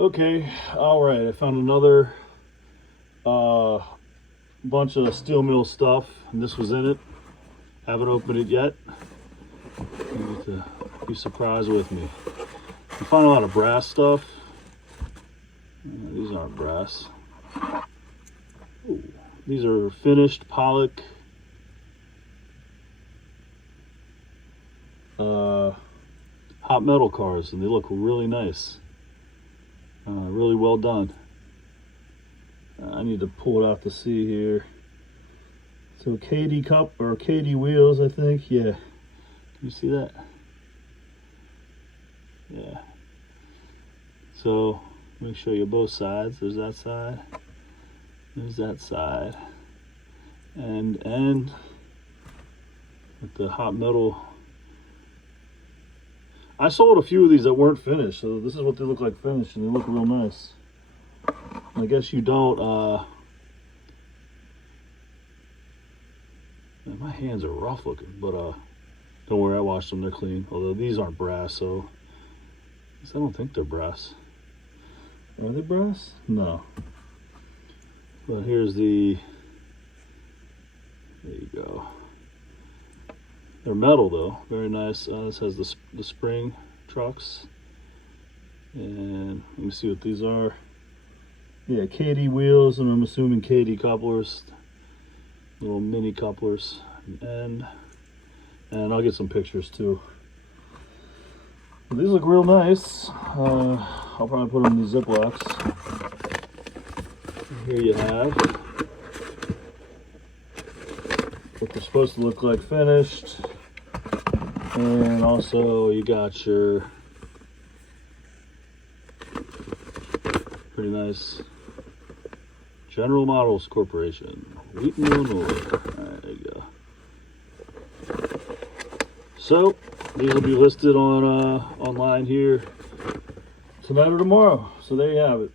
Okay, all right. I found another bunch of steel mill stuff, and this was in it. Haven't opened it yet. You get to be surprised with me. I found a lot of brass stuff. These aren't brass. Ooh, these are finished Pollock hot metal cars, and they look really nice. Really well done. I need to pull it out to see here. So KD cup or KD wheels, I think. Yeah. Can you see that? Yeah. So let me show you both sides. There's that side. There's that side. And with the hot metal. I sold a few of these that weren't finished, so this is what they look like finished, and they look real nice. I guess you don't, man, my hands are rough looking, but don't worry, I washed them, they're clean. Although these aren't brass, so I don't think they're brass. Are they brass? No. But here's the, there you go. They're metal though, very nice. This has the spring trucks, and let me see what these are. Yeah, KD wheels, and I'm assuming KD couplers, little mini couplers, and I'll get some pictures too. But these look real nice. I'll probably put them in these Ziplocs. Here you have what they're supposed to look like finished, and also you got your pretty nice General Models Corporation, Wheaton, Illinois. There you go. So these will be listed on online here tonight or tomorrow. So there you have it.